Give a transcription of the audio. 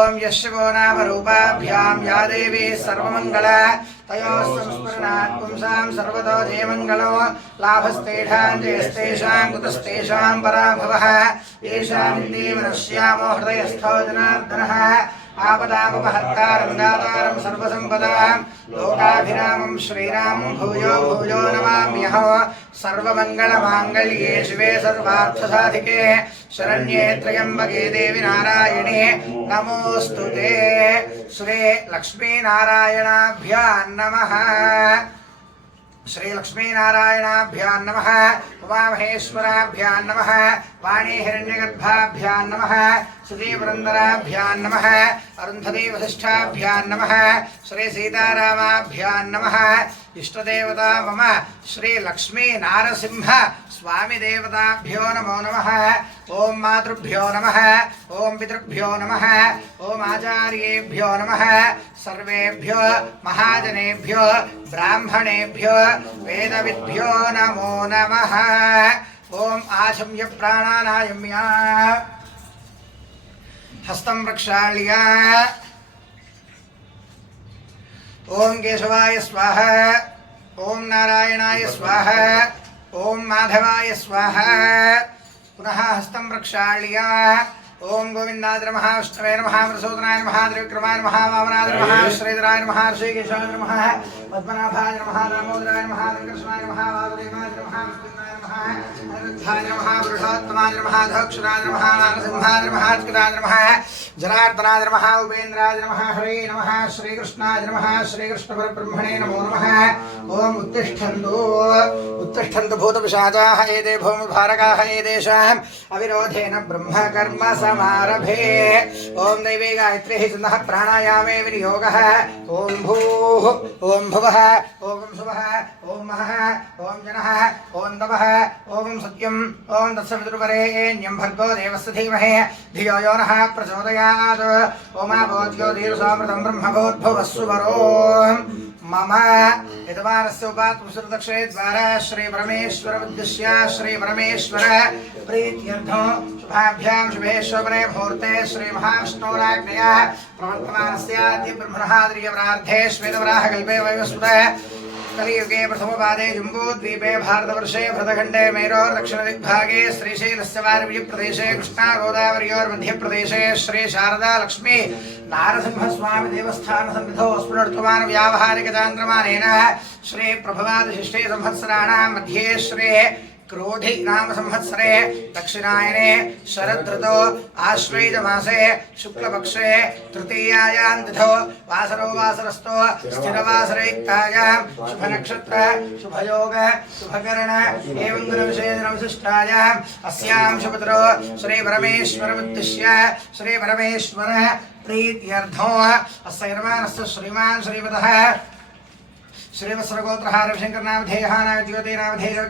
ओम यश्वो नाम रूपाभ्यां या देवी सर्वमंगल तयोः संस्मरणात् पुंसां सर्वतो जयमंगलो लाभस्तेषां जयस्तेषां कुतस्तेषां पराभवः येषामिन्दे मनश्यामो हृदयस्थो जनार्दनः आपदापहर्तारं दातारं सर्वसम्पदां लोकाभिरामं श्रीरामं भूयो भूयो नमाम्यहो सर्वमंगलमांगल्ये शिवे सर्वार्थसाधिके शरण्ये त्र्यंबके देवी नारायणे नमोस्तुते। श्री लक्ष्मी नारायणाभ्यां नमः। श्री लक्ष्मी नारायणाभ्यां नमः। उमामहेश्वराभ्यां नमः। वाणी हिरण्यगर्भाभ्यां नमः। श्री पुरंदराभ्यां नमः। अरुंधती वसिष्ठाभ्यां नमः। श्री सीतारामाभ्यां नमः। इष्टदेवता मम श्री लक्ष्मी नारसिंह स्वामी देवताभ्यो नमो नमः। ओम मातृभ्यो नमः। ओम पितृभ्यो नमः। ओम आचार्येभ्यो नमः। सर्वेभ्यो महाजनेभ्यो ब्राह्मणेभ्यो वेदविद्भ्यो नमो नमः। ओम आशम्य प्राणानायम्य हस्तं प्रक्षाल्य ओम केशवाय स्वाहा। ओम नारायणाय स्वाहा। ओम माधवाय स्वाहा। पुनः हस्तं प्रक्षाल्य ओम गोविंदाय नमः। विष्णवे नमः। प्रसूदनाय नमः। त्रिविक्रमाय नमः। वामनाय नमः। श्रीधराय नमः। श्रीकेशवाय नमः। पद्मनाभाय नमः। दामोदराय नमः। वेंकटेश्वराय नमः। वासुदेवाय नमः। विष्णुवाय नमः। अनिरुद्धाय नमः। पुरुषोत्तमाय नमः। दक्षराय नमः। नारसिंहाय नमः। अच्युताय नमः। जनार्दनाय नमः। उपेन्द्राय नमः। हरे नमः। श्रीकृष्णाय नमः। श्रीकृष्णपरब्रह्मणे नमो नमः। ओम उत्तिष्ठन्तु उत्तिष्ठन्तु भूतपिशाचाः एते भूमिभारकाः एतेषाम् अविरोधेन ब्रह्मकर्म समारभे। ओम दैवी गायत्री छन्दः प्राणायामे विनियोगः। ओम भूः ओम भुवः ओम शुभः ओम महः ओम जनः ओम तपः ओम सत्यम् ओम तत्सवितुर्वरेण्यं भर्गो देवस्य धीमहि धियो यो नः प्रचोदयात्। ओमाभूद्योतिर्सोमृतं ब्रह्मभूद्भुवस्सु वरो मम यजमानस्य उपात्मसुरदक्षिणे द्वारा श्री परमेश्वर उद्दिश्य श्री परमेश्वर प्रीत्यर्थं शुभाभ्यां शुभे शोभने मुहूर्ते श्री महाविष्णोराज्ञया प्रवर्तमानस्याद्य ब्रह्मणाद्रिय प्रार्थे श्वेतवराहकल्पे वैवस्वतः कलियुगे प्रथमपादे जम्बूद्वीपे भारतवर्षे भरतखण्डे मेरोर् दक्षिणदिग्भागे श्रीशैलस्य वायव्यप्रदेशे कृष्णा गोदावर्योर्मध्यप्रदेशे श्री शारदा लक्ष्मी नारसिंहस्वामी देवस्थान सन्निधौ स्फुरवर्तमान व्यावहारिकचान्द्रमानेन श्री प्रभवादिशिष्टे संवत्सराणां मध्ये श्री क्रोधि नाम संवत्सरे दक्षिणायने शरदृतौ आश्वेजमासे शुक्लपक्षे तृतीयायां तिथौ वासरो वासरस्थो स्थिरवासरयुक्तायां शुभनक्षत्र शुभयोग शुभकरण एवं गुणविशेषणविशिष्टायाम् अस्यां शुभतरो श्रीपरमेश्वरमुद्दिश्य श्रीपरमेश्वर प्रीत्यर्थो अस्य यजमानस्य श्रीमान् श्रीपतः श्रीवत्सरगोत्रः रविशङ्करनामधेयः नाम ज्योतिनामधेयः